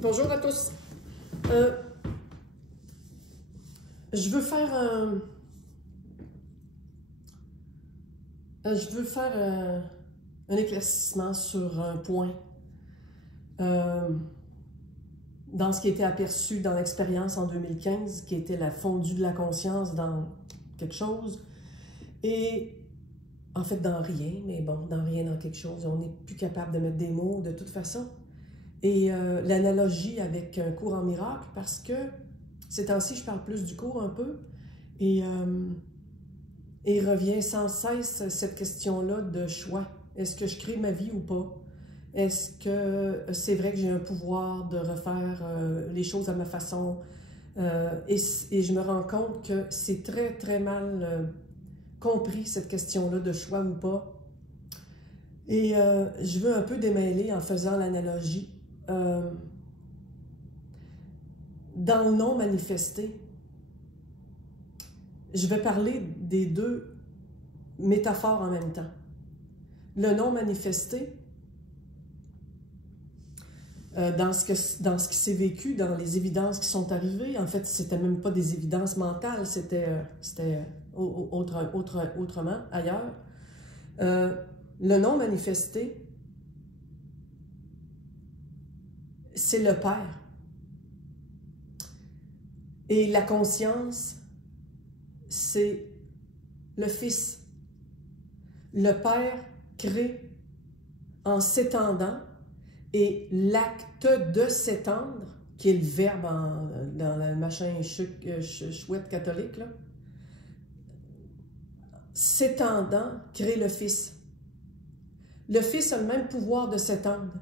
Bonjour à tous. Je veux faire un éclaircissement sur un point dans ce qui était aperçu dans l'expérience en 2015, qui était la fondue de la conscience dans quelque chose, et en fait dans rien, mais bon, dans rien, dans quelque chose. On n'est plus capable de mettre des mots de toute façon. Et l'analogie avec un cours en miracle, parce que ces temps-ci, je parle plus du cours un peu, et revient sans cesse cette question-là de choix. Est-ce que je crée ma vie ou pas? Est-ce que c'est vrai que j'ai un pouvoir de refaire les choses à ma façon? Et je me rends compte que c'est très, très mal compris, cette question-là de choix ou pas. Et je veux un peu démêler en faisant l'analogie. Dans le non manifesté, je vais parler des deux métaphores en même temps. Le non manifesté, dans ce qui s'est vécu, dans les évidences qui sont arrivées, en fait, c'était même pas des évidences mentales, c'était autrement, ailleurs. Le non manifesté, c'est le Père. Et la conscience, c'est le Fils. Le Père crée en s'étendant, et l'acte de s'étendre, qui est le verbe dans le machin chouette catholique, là, s'étendant, crée le Fils. Le Fils a le même pouvoir de s'étendre,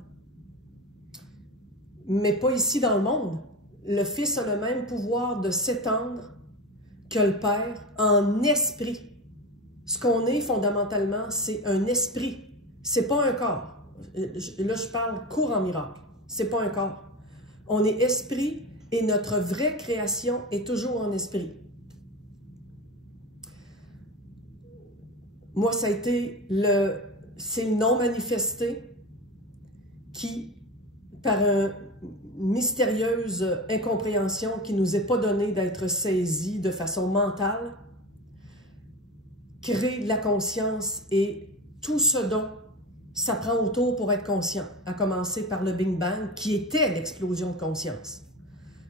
mais pas ici dans le monde. Le Fils a le même pouvoir de s'étendre que le Père en esprit. Ce qu'on est fondamentalement, c'est un esprit. C'est pas un corps. Là, je parle cours en miracle. C'est pas un corps. On est esprit et notre vraie création est toujours en esprit. Moi, ça a été c'est le non manifesté qui, par une mystérieuse incompréhension qui nous est pas donnée d'être saisi de façon mentale, crée la conscience et tout ce dont ça prend autour pour être conscient, à commencer par le Big Bang, qui était l'explosion de conscience.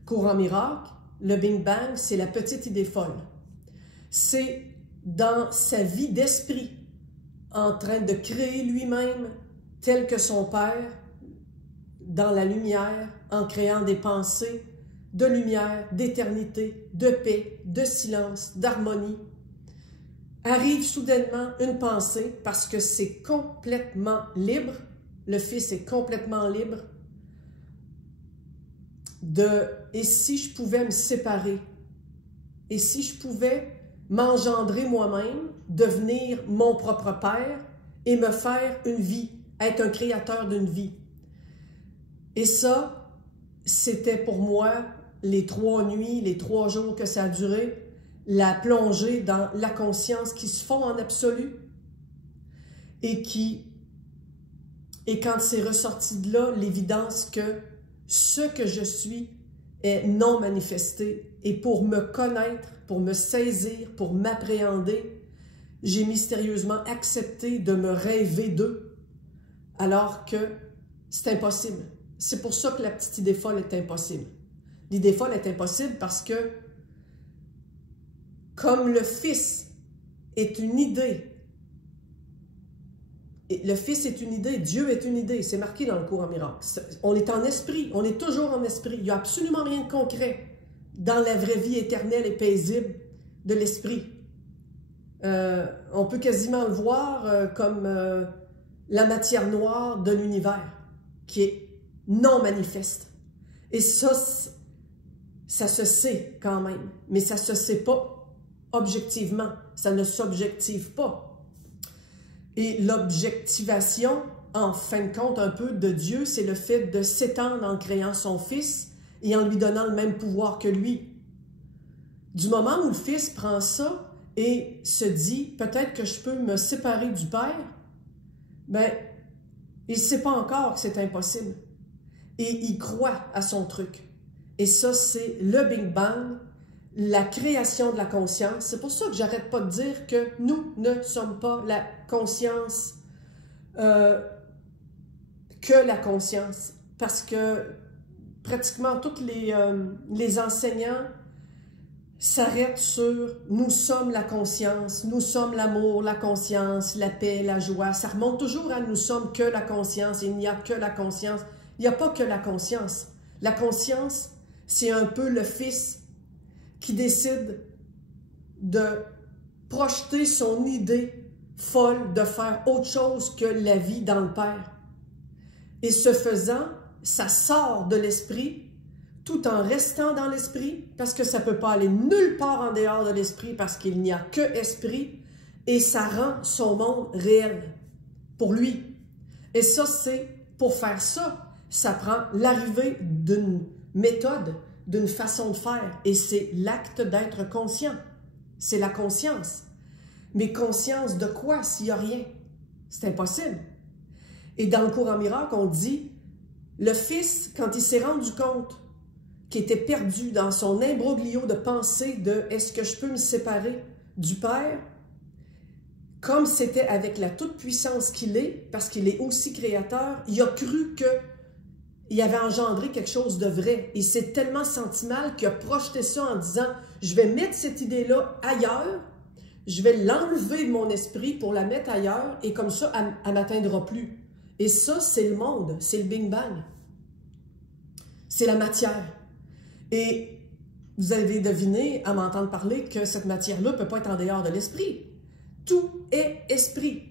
Cours en miracle, le Big Bang, c'est la petite idée folle. C'est dans sa vie d'esprit, en train de créer lui-même, tel que son Père, dans la lumière, en créant des pensées de lumière, d'éternité, de paix, de silence, d'harmonie. Arrive soudainement une pensée, parce que c'est complètement libre, le Fils est complètement libre, et si je pouvais me séparer, et si je pouvais m'engendrer moi-même, devenir mon propre Père, et me faire une vie, être un créateur d'une vie. Et ça, c'était pour moi, les 3 nuits, les 3 jours que ça a duré, la plongée dans la conscience qui se fond en absolu et quand c'est ressorti de là, l'évidence que ce que je suis est non manifesté, et pour me connaître, pour me saisir, pour m'appréhender, j'ai mystérieusement accepté de me rêver d'eux, alors que c'est impossible. C'est pour ça que la petite idée folle est impossible. L'idée folle est impossible parce que comme le Fils est une idée, et le Fils est une idée, Dieu est une idée, c'est marqué dans le cours en miracle. On est en esprit, on est toujours en esprit. Il n'y a absolument rien de concret dans la vraie vie éternelle et paisible de l'esprit. On peut quasiment le voir comme la matière noire de l'univers, qui est non manifeste. Et ça se sait quand même, mais ça se sait pas objectivement, ça ne s'objective pas. Et l'objectivation, en fin de compte, un peu de Dieu, c'est le fait de s'étendre en créant son Fils et en lui donnant le même pouvoir que lui. Du moment où le Fils prend ça et se dit, peut-être que je peux me séparer du Père, ben, il ne sait pas encore que c'est impossible. et il croit à son truc. Et ça, c'est le Big Bang, la création de la conscience. C'est pour ça que j'arrête pas de dire que nous ne sommes pas la conscience, que la conscience. Parce que pratiquement tous les enseignants s'arrêtent sur « nous sommes la conscience »,« nous sommes l'amour, la conscience, la paix, la joie ». Ça remonte toujours à « nous sommes que la conscience », il n'y a que la conscience. Il n'y a pas que la conscience. La conscience, c'est un peu le Fils qui décide de projeter son idée folle de faire autre chose que la vie dans le Père. Et ce faisant, ça sort de l'esprit tout en restant dans l'esprit, parce que ça ne peut pas aller nulle part en dehors de l'esprit, parce qu'il n'y a que esprit, et ça rend son monde réel pour lui. Et ça, c'est pour faire ça, ça prend l'arrivée d'une méthode, d'une façon de faire, et c'est l'acte d'être conscient. C'est la conscience. Mais conscience de quoi s'il n'y a rien? C'est impossible. Et dans le cours en miracle, on dit, le Fils, quand il s'est rendu compte qu'il était perdu dans son imbroglio de pensée de « est-ce que je peux me séparer du Père ?» Comme c'était avec la toute-puissance qu'il est, parce qu'il est aussi créateur, il a cru qu'il avait engendré quelque chose de vrai. Et c'est tellement senti mal qu'il a projeté ça en disant « je vais mettre cette idée-là ailleurs, je vais l'enlever de mon esprit pour la mettre ailleurs, et comme ça, elle ne m'atteindra plus. » Et ça, c'est le monde, c'est le Big Bang. C'est la matière. Et vous avez deviné, à m'entendre parler, que cette matière-là ne peut pas être en dehors de l'esprit. Tout est esprit.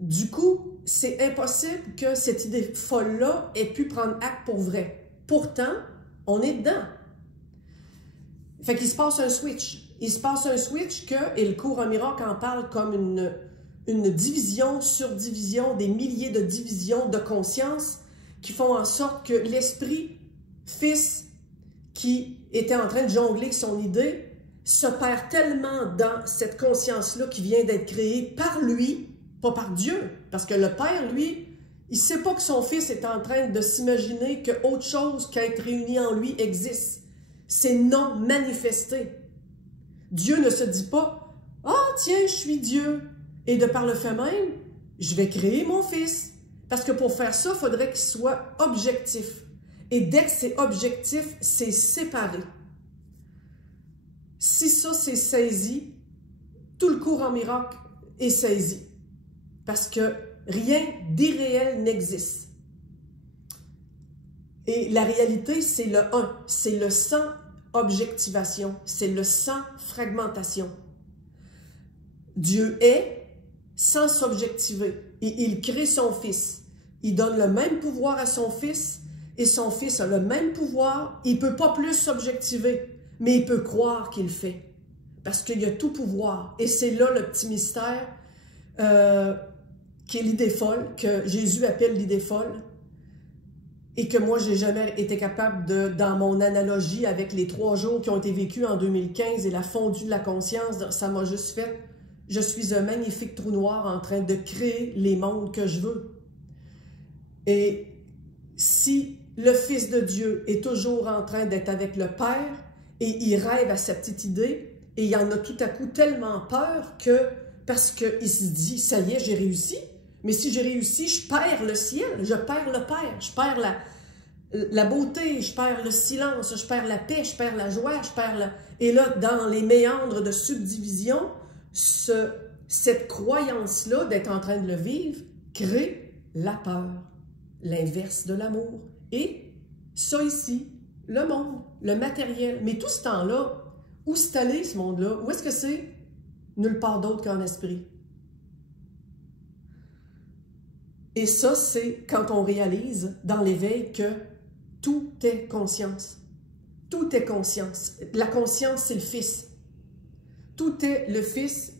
Du coup, c'est impossible que cette idée folle-là ait pu prendre acte pour vrai. Pourtant, on est dedans. Fait qu'il se passe un switch. Il se passe un switch et le cours en miracle en parle comme une division, surdivision, des milliers de divisions de conscience qui font en sorte que l'esprit, Fils, qui était en train de jongler avec son idée, se perd tellement dans cette conscience-là qui vient d'être créée par lui, pas par Dieu. Parce que le Père, lui, il ne sait pas que son Fils est en train de s'imaginer qu'autre chose qu'être réuni en lui existe. C'est non manifesté. Dieu ne se dit pas « Ah, tiens, je suis Dieu, et de par le fait même, je vais créer mon Fils. » Parce que pour faire ça, il faudrait qu'il soit objectif. Et dès que c'est objectif, c'est séparé. Si ça, c'est saisi, tout le cours en miracle est saisi. Parce que rien d'irréel n'existe. Et la réalité, c'est le un, c'est le sans objectivation, c'est le sans fragmentation. Dieu est sans s'objectiver. Et il crée son Fils. Il donne le même pouvoir à son Fils, et son Fils a le même pouvoir. Il ne peut pas plus s'objectiver, mais il peut croire qu'il le fait. Parce qu'il y a tout pouvoir. Et c'est là le petit mystère qui est l'idée folle, que Jésus appelle l'idée folle, et que moi, je n'ai jamais été capable de, dans mon analogie avec les 3 jours qui ont été vécus en 2015 et la fondue de la conscience, ça m'a juste fait, je suis un magnifique trou noir en train de créer les mondes que je veux. Et si le Fils de Dieu est toujours en train d'être avec le Père et il rêve à sa petite idée et il en a tout à coup tellement peur que, parce qu'il se dit, ça y est, j'ai réussi, mais si j'ai réussi, je perds le ciel, je perds le Père, je perds la beauté, je perds le silence, je perds la paix, je perds la joie, je perds la... Et là, dans les méandres de subdivision, cette croyance-là d'être en train de le vivre crée la peur, l'inverse de l'amour. Et ça ici, le monde, le matériel. Mais tout ce temps-là, où c'est allé ce monde-là? Où est-ce que c'est? Nulle part d'autre qu'en esprit. Et ça, c'est quand on réalise dans l'éveil que tout est conscience. Tout est conscience. La conscience, c'est le Fils. Tout est le Fils,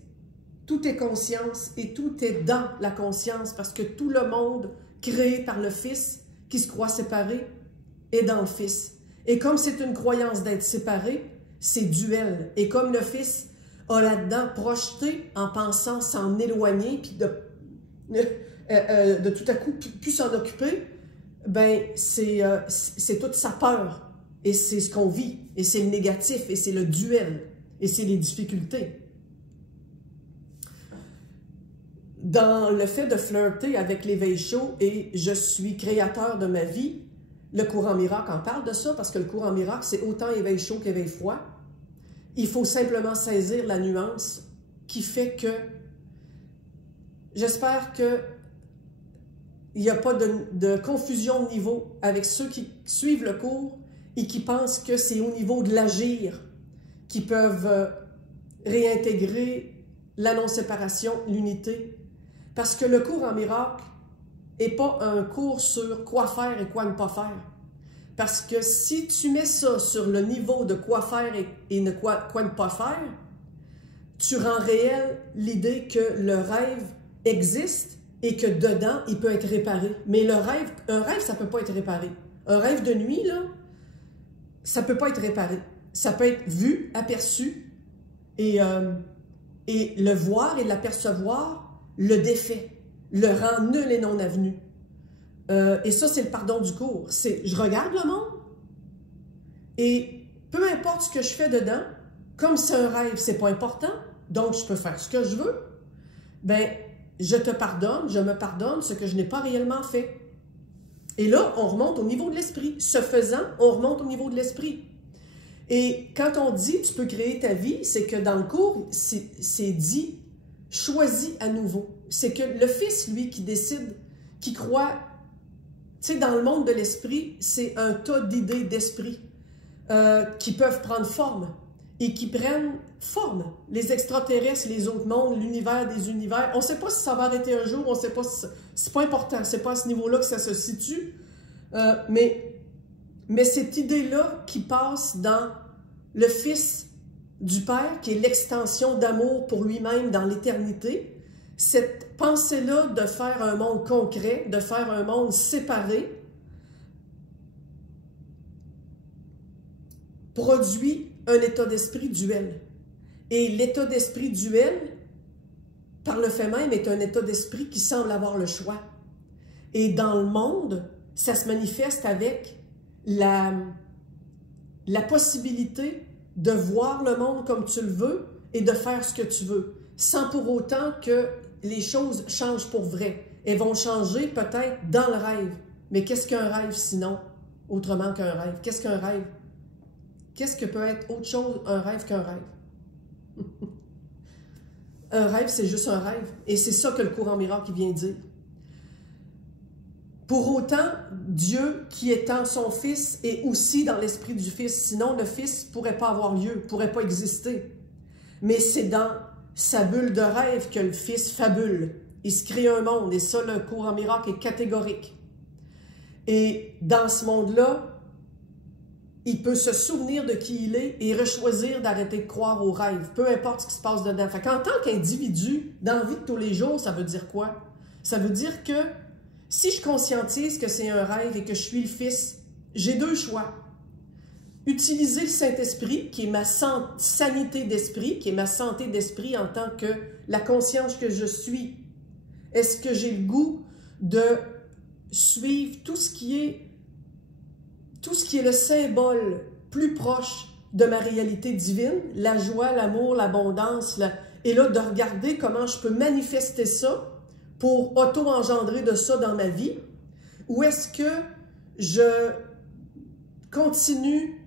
tout est conscience et tout est dans la conscience parce que tout le monde créé par le Fils qui se croit séparé est dans le Fils. Et comme c'est une croyance d'être séparé, c'est duel. Et comme le Fils a là-dedans projeté en pensant s'en éloigner puis de tout à coup plus s'en occuper, ben c'est toute sa peur. Et c'est ce qu'on vit. Et c'est le négatif. Et c'est le duel. Et c'est les difficultés. Dans le fait de flirter avec l'éveil chaud et je suis créateur de ma vie, le courant miracle en parle de ça parce que le courant miracle, c'est autant éveil chaud qu'éveil froid. Il faut simplement saisir la nuance qui fait que j'espère que il n'y a pas de confusion de niveau avec ceux qui suivent le cours et qui pensent que c'est au niveau de l'agir qu'ils peuvent réintégrer la non-séparation, l'unité. Parce que le cours en miracle n'est pas un cours sur quoi faire et quoi ne pas faire. Parce que si tu mets ça sur le niveau de quoi faire et quoi ne pas faire, tu rends réel l'idée que le rêve existe et que dedans, il peut être réparé. Mais un rêve, ça ne peut pas être réparé. Un rêve de nuit, là, ça ne peut pas être réparé. Ça peut être vu, aperçu, et le voir et l'apercevoir le défait, le rend nul et non avenu. Et ça, c'est le pardon du cours. Je regarde le monde et peu importe ce que je fais dedans, comme c'est un rêve, c'est pas important, donc je peux faire ce que je veux, ben je te pardonne, je me pardonne ce que je n'ai pas réellement fait. Et là, on remonte au niveau de l'esprit. Ce faisant, on remonte au niveau de l'esprit. Et quand on dit tu peux créer ta vie, c'est que dans le cours, c'est dit choisis à nouveau. C'est que le Fils, lui, qui décide, qui croit, tu sais, dans le monde de l'esprit, c'est un tas d'idées d'esprit qui peuvent prendre forme et qui prennent forme. Les extraterrestres, les autres mondes, l'univers des univers. On ne sait pas si ça va arrêter un jour, on ne sait pas si... C'est pas important, c'est pas à ce niveau-là que ça se situe. Mais cette idée-là qui passe dans le Fils du Père, qui est l'extension d'amour pour lui-même dans l'éternité, cette pensée-là de faire un monde concret, de faire un monde séparé, produit un état d'esprit duel. Et l'état d'esprit duel, par le fait même, est un état d'esprit qui semble avoir le choix. Et dans le monde, ça se manifeste avec la possibilité de voir le monde comme tu le veux et de faire ce que tu veux, sans pour autant que les choses changent pour vrai. Elles vont changer peut-être dans le rêve. Mais qu'est-ce qu'un rêve sinon, autrement qu'un rêve? Qu'est-ce qu'un rêve? Qu'est-ce que peut être autre chose un rêve qu'un rêve? Un rêve, c'est juste un rêve. Et c'est ça que le courant miracle vient dire. Pour autant, Dieu, qui étant son Fils, est aussi dans l'esprit du Fils. Sinon, le Fils ne pourrait pas avoir lieu, ne pourrait pas exister. Mais c'est dans sa bulle de rêve que le Fils fabule. Il se crée un monde, et ça, le courant miracle est catégorique. Et dans ce monde-là, il peut se souvenir de qui il est et rechoisir d'arrêter de croire aux rêves, peu importe ce qui se passe dedans. Fait qu'en tant qu'individu, dans la vie de tous les jours, ça veut dire quoi? Ça veut dire que si je conscientise que c'est un rêve et que je suis le Fils, j'ai deux choix. Utiliser le Saint-Esprit, qui est ma sanité d'esprit, qui est ma santé d'esprit en tant que la conscience que je suis. Est-ce que j'ai le goût de suivre tout ce qui est le symbole plus proche de ma réalité divine, la joie, l'amour, l'abondance, et là, de regarder comment je peux manifester ça pour auto-engendrer de ça dans ma vie, ou est-ce que je continue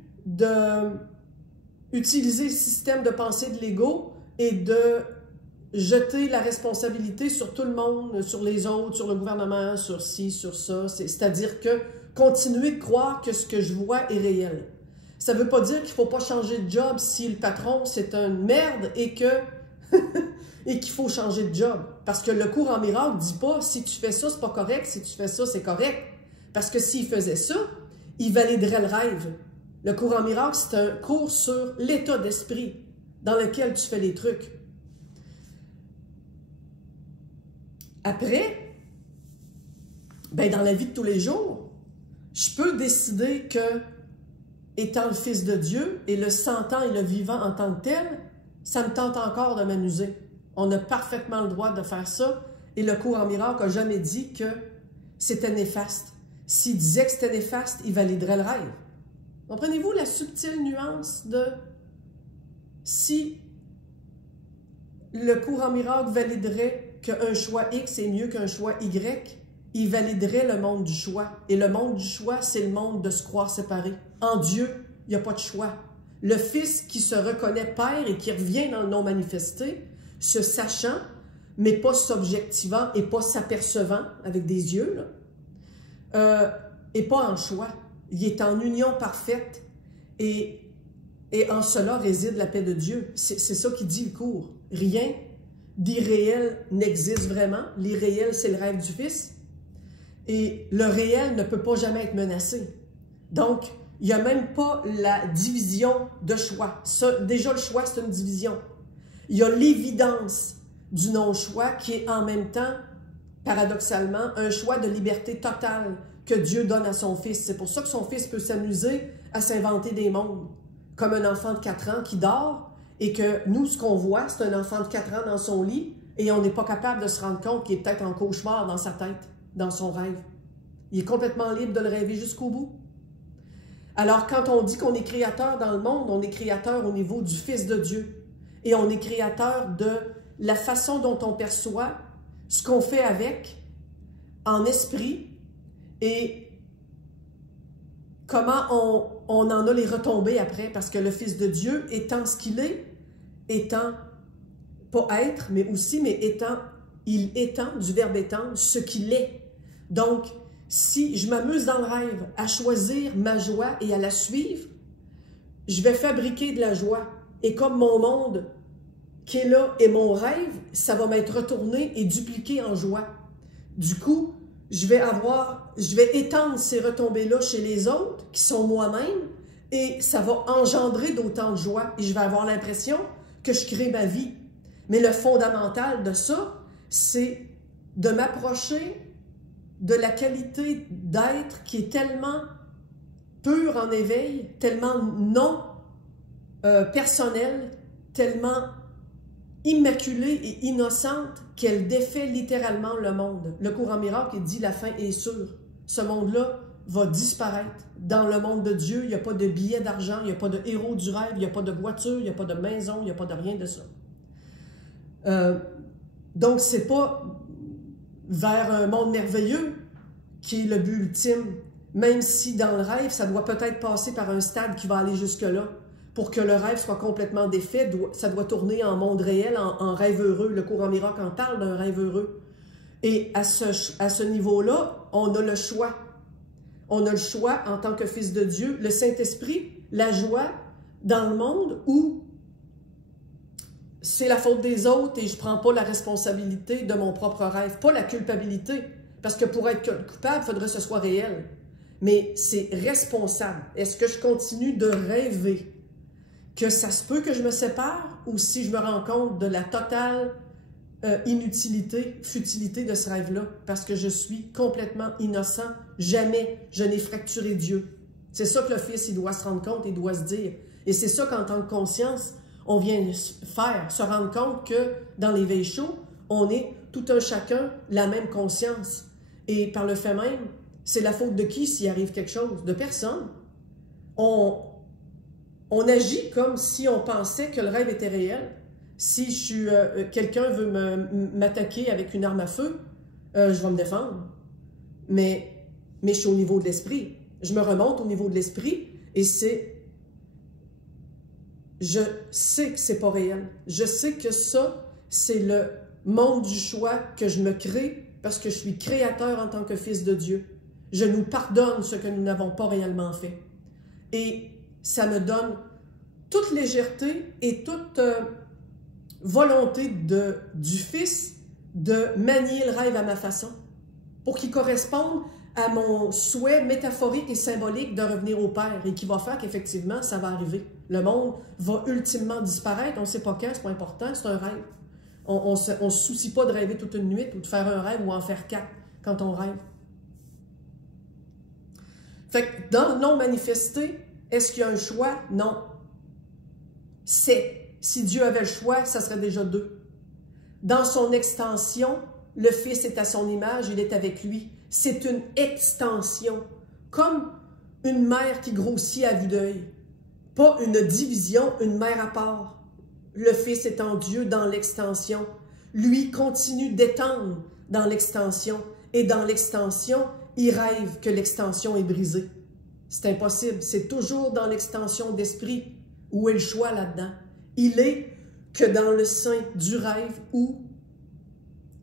d'utiliser le système de pensée de l'ego et de jeter la responsabilité sur tout le monde, sur les autres, sur le gouvernement, sur ci, sur ça, c'est-à-dire que continuer de croire que ce que je vois est réel. Ça ne veut pas dire qu'il ne faut pas changer de job si le patron, c'est une merde et qu'il faut changer de job. Parce que le cours en miracle ne dit pas, si tu fais ça, c'est pas correct, si tu fais ça, c'est correct. Parce que s'il faisait ça, il validerait le rêve. Le cours en miracle, c'est un cours sur l'état d'esprit dans lequel tu fais les trucs. Après, ben dans la vie de tous les jours, je peux décider que, étant le Fils de Dieu et le sentant et le vivant en tant que tel, ça me tente encore de m'amuser. On a parfaitement le droit de faire ça. Et le cours en miracle n'a jamais dit que c'était néfaste. S'il disait que c'était néfaste, il validerait le rêve. Comprenez-vous la subtile nuance de si le courant miracle validerait qu'un choix X est mieux qu'un choix Y, il validerait le monde du choix. Et le monde du choix, c'est le monde de se croire séparé. En Dieu, il n'y a pas de choix. Le Fils qui se reconnaît Père et qui revient dans le non manifesté, se sachant, mais pas s'objectivant et pas s'apercevant avec des yeux, et pas en choix. Il est en union parfaite et en cela réside la paix de Dieu. C'est ça qui dit le cours. Rien d'irréel n'existe vraiment. L'irréel, c'est le rêve du Fils. Et le réel ne peut pas jamais être menacé. Donc, il n'y a même pas la division de choix. Ça, déjà, le choix, c'est une division. Il y a l'évidence du non-choix qui est en même temps, paradoxalement, un choix de liberté totale que Dieu donne à son Fils. C'est pour ça que son Fils peut s'amuser à s'inventer des mondes, comme un enfant de 4 ans qui dort, et que nous, ce qu'on voit, c'est un enfant de 4 ans dans son lit, et on n'est pas capable de se rendre compte qu'il est peut-être en cauchemar dans sa tête, dans son rêve. Il est complètement libre de le rêver jusqu'au bout. Alors, quand on dit qu'on est créateur dans le monde, on est créateur au niveau du Fils de Dieu. Et on est créateur de la façon dont on perçoit ce qu'on fait avec, en esprit, et comment on en a les retombées après. Parce que le Fils de Dieu, étant ce qu'il est, étant, pas être, mais aussi, mais étant, il étant, du verbe étendre, ce qu'il est. Donc, si je m'amuse dans le rêve à choisir ma joie et à la suivre, je vais fabriquer de la joie. Et comme mon monde qui est là et mon rêve, ça va m'être retourné et dupliqué en joie. Du coup, je vais étendre ces retombées-là chez les autres, qui sont moi-même, et ça va engendrer d'autant de joie. Et je vais avoir l'impression que je crée ma vie. Mais le fondamental de ça, c'est de m'approcher de la qualité d'être qui est tellement pure en éveil, tellement non personnelle, tellement immaculée et innocente qu'elle défait littéralement le monde. Le courant miracle, il dit la fin est sûre. Ce monde-là va disparaître. Dans le monde de Dieu, il n'y a pas de billets d'argent, il n'y a pas de héros du rêve, il n'y a pas de voiture, il n'y a pas de maison, il n'y a pas de rien de ça. Donc, c'est pas vers un monde merveilleux qui est le but ultime, même si dans le rêve, ça doit peut-être passer par un stade qui va aller jusque-là. Pour que le rêve soit complètement défait, ça doit tourner en monde réel, en rêve heureux. Le courant miracle en parle d'un rêve heureux. Et à ce niveau-là, on a le choix. On a le choix en tant que fils de Dieu, le Saint-Esprit, la joie dans le monde où c'est la faute des autres et je ne prends pas la responsabilité de mon propre rêve, pas la culpabilité. Parce que pour être coupable, il faudrait que ce soit réel. Mais c'est responsable. Est-ce que je continue de rêver que ça se peut que je me sépare ou si je me rends compte de la totale inutilité, futilité de ce rêve-là parce que je suis complètement innocent. Jamais je n'ai fracturé Dieu. C'est ça que le Fils, il doit se rendre compte, il doit se dire. Et c'est ça qu'en tant que conscience, on vient faire, se rendre compte que dans l'éveil chaud, on est tout un chacun la même conscience. Et par le fait même, c'est la faute de qui s'il arrive quelque chose? De personne. On agit comme si on pensait que le rêve était réel. Si quelqu'un veut m'attaquer avec une arme à feu, je vais me défendre. Mais je suis au niveau de l'esprit. Je me remonte au niveau de l'esprit et je sais que c'est pas réel. Je sais que ça, c'est le monde du choix que je me crée parce que je suis créateur en tant que fils de Dieu. Je nous pardonne ce que nous n'avons pas réellement fait. Et ça me donne toute légèreté et toute volonté du Fils de manier le rêve à ma façon pour qu'il corresponde à mon souhait métaphorique et symbolique de revenir au Père et qui va faire qu'effectivement, ça va arriver. Le monde va ultimement disparaître. On ne sait pas quand, c'est pas important, c'est un rêve. On ne se soucie pas de rêver toute une nuit ou de faire un rêve ou en faire 4 quand on rêve. Fait que dans le non manifesté, est-ce qu'il y a un choix? Non. C'est. Si Dieu avait le choix, ça serait déjà 2. Dans son extension, le Fils est à son image, il est avec lui. C'est une extension, comme une mère qui grossit à vue d'œil. Pas une division, une mère à part. Le Fils étant Dieu dans l'extension. Lui continue d'étendre dans l'extension. Et dans l'extension, il rêve que l'extension est brisée. C'est impossible. C'est toujours dans l'extension d'esprit. Où est le choix là-dedans? Il est que dans le sein du rêve où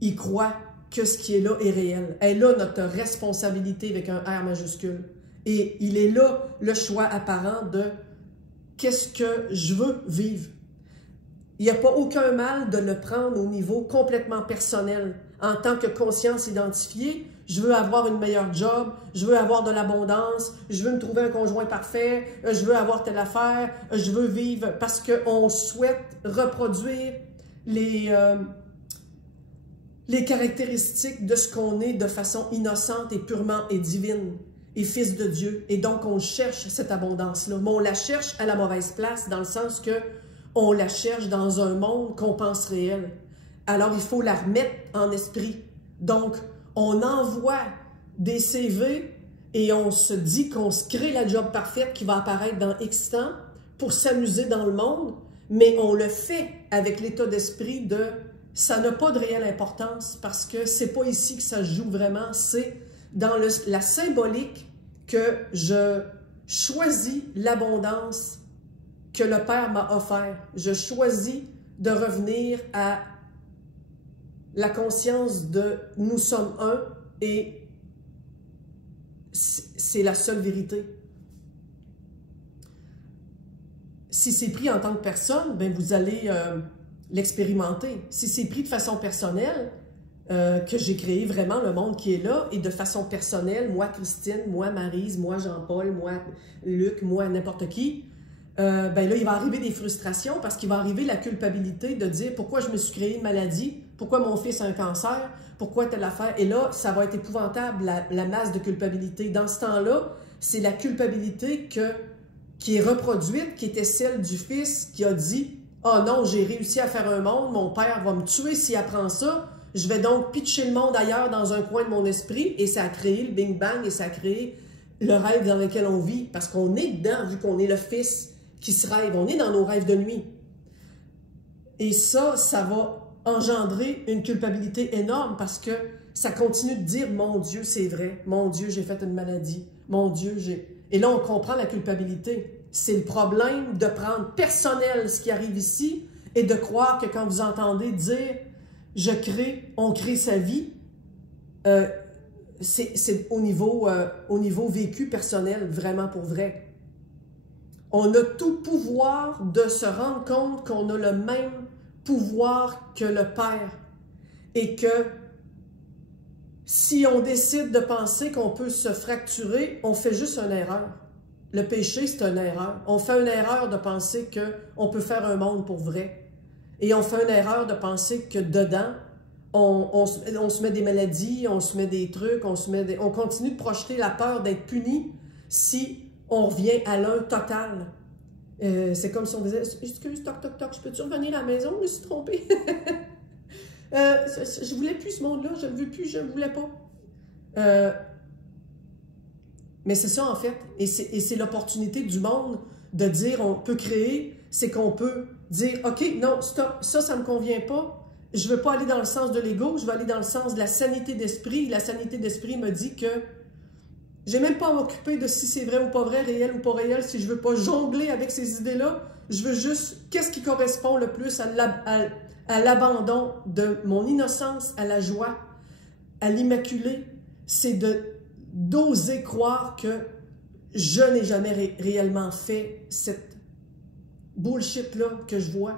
il croit que ce qui est là est réel. Et là, notre responsabilité avec un R majuscule. Et il est là le choix apparent de qu'est-ce que je veux vivre. Il n'y a pas aucun mal de le prendre au niveau complètement personnel. En tant que conscience identifiée, je veux avoir une meilleure job, je veux avoir de l'abondance, je veux me trouver un conjoint parfait, je veux avoir telle affaire, je veux vivre parce qu'on souhaite reproduire les caractéristiques de ce qu'on est de façon innocente et purement et divine et fils de Dieu. Et donc, on cherche cette abondance-là. Mais on la cherche à la mauvaise place dans le sens que on la cherche dans un monde qu'on pense réel. Alors, il faut la remettre en esprit. Donc, on envoie des CV et on se dit qu'on se crée la job parfaite qui va apparaître dans X temps pour s'amuser dans le monde, mais on le fait avec l'état d'esprit de « ça n'a pas de réelle importance parce que c'est pas ici que ça se joue vraiment, c'est dans la symbolique que je choisis l'abondance que le Père m'a offert. Je choisis de revenir à la conscience de « nous sommes un » et c'est la seule vérité. Si c'est pris en tant que personne, ben vous allez l'expérimenter. Si c'est pris de façon personnelle, que j'ai créé vraiment le monde qui est là, et de façon personnelle, moi Christine, moi Maryse, moi Jean-Paul, moi Luc, moi n'importe qui, ben là, il va arriver des frustrations parce qu'il va arriver la culpabilité de dire pourquoi je me suis créé une maladie, pourquoi mon fils a un cancer, pourquoi telle affaire. Et là, ça va être épouvantable, la masse de culpabilité. Dans ce temps-là, c'est la culpabilité qui est reproduite, qui était celle du fils qui a dit « Oh non, j'ai réussi à faire un monde, mon père va me tuer s'il apprend ça, je vais donc pitcher le monde ailleurs dans un coin de mon esprit. » Et ça a créé le Bing Bang et ça a créé le rêve dans lequel on vit. Parce qu'on est dedans, vu qu'on est le fils qui se rêve. On est dans nos rêves de nuit. Et ça va engendrer une culpabilité énorme parce que ça continue de dire « Mon Dieu, c'est vrai. Mon Dieu, j'ai fait une maladie. Mon Dieu, j'ai... » Et là, on comprend la culpabilité. C'est le problème de prendre personnel ce qui arrive ici et de croire que quand vous entendez dire « Je crée, on crée sa vie », c'est au niveau vécu personnel, vraiment pour vrai. On a tout pouvoir de se rendre compte qu'on a le même pouvoir que le Père et que si on décide de penser qu'on peut se fracturer, on fait juste une erreur. Le péché, c'est une erreur. On fait une erreur de penser qu'on peut faire un monde pour vrai. Et on fait une erreur de penser que dedans, on se met des maladies, on se met des trucs, on continue de projeter la peur d'être puni si on revient à l'un total. C'est comme si on disait « Excuse, toc, toc, toc, je peux-tu revenir à la maison? Je me suis trompée. Je voulais plus ce monde-là, je ne veux plus, je ne voulais pas. » Mais c'est ça en fait, et c'est l'opportunité du monde de dire on peut créer, c'est qu'on peut dire « OK, non, stop, ça ne me convient pas. Je ne veux pas aller dans le sens de l'ego, je veux aller dans le sens de la sanité d'esprit. » La sanité d'esprit me dit que j'ai même pas à m'occuper de si c'est vrai ou pas vrai, réel ou pas réel, si je veux pas jongler avec ces idées-là. Je veux juste, qu'est-ce qui correspond le plus à l'abandon de mon innocence, à la joie, à l'immaculé, c'est d'oser croire que je n'ai jamais réellement fait cette bullshit-là que je vois,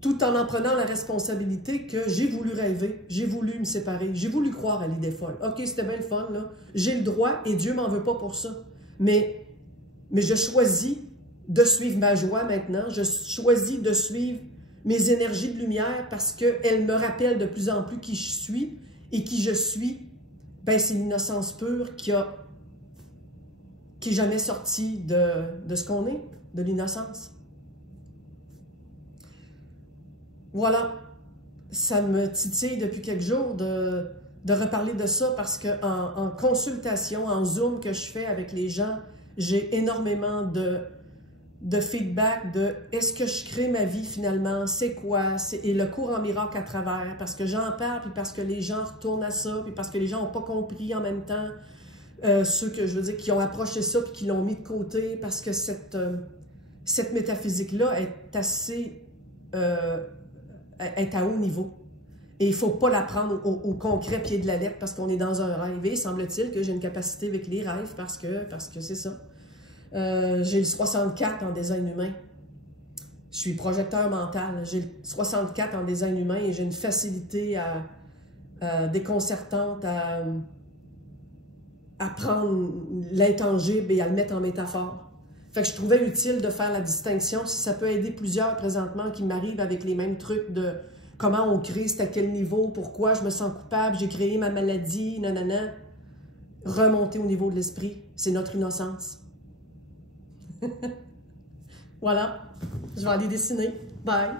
tout en prenant la responsabilité que j'ai voulu rêver, j'ai voulu me séparer, j'ai voulu croire à l'idée folle. OK, c'était bien le fun, là. J'ai le droit et Dieu m'en veut pas pour ça. Mais je choisis de suivre ma joie maintenant. Je choisis de suivre mes énergies de lumière parce qu'elles me rappellent de plus en plus qui je suis et qui je suis. Ben, c'est l'innocence pure qui est jamais sortie de ce qu'on est, de l'innocence. Voilà, ça me titille depuis quelques jours de de reparler de ça parce qu'en consultation, en Zoom que je fais avec les gens, j'ai énormément de feedback de est-ce que je crée ma vie finalement, c'est quoi, et le cours en miracle à travers, parce que j'en parle, puis parce que les gens retournent à ça, puis parce que les gens n'ont pas compris en même temps, ceux que je veux dire qui ont approché ça, puis qui l'ont mis de côté, parce que cette métaphysique-là est assez, est à haut niveau. Et il ne faut pas la prendre au concret pied de la lettre parce qu'on est dans un rêve. Et semble-t-il que j'ai une capacité avec les rêves parce que c'est ça. J'ai le 64 en design humain. Je suis projecteur mental. J'ai le 64 en design humain et j'ai une facilité déconcertante à prendre l'intangible et à le mettre en métaphore. Fait que je trouvais utile de faire la distinction si ça peut aider plusieurs présentement qui m'arrivent avec les mêmes trucs de comment on crée, c'est à quel niveau, pourquoi je me sens coupable, j'ai créé ma maladie, nanana. Remonter au niveau de l'esprit, c'est notre innocence. Voilà, je vais aller dessiner. Bye!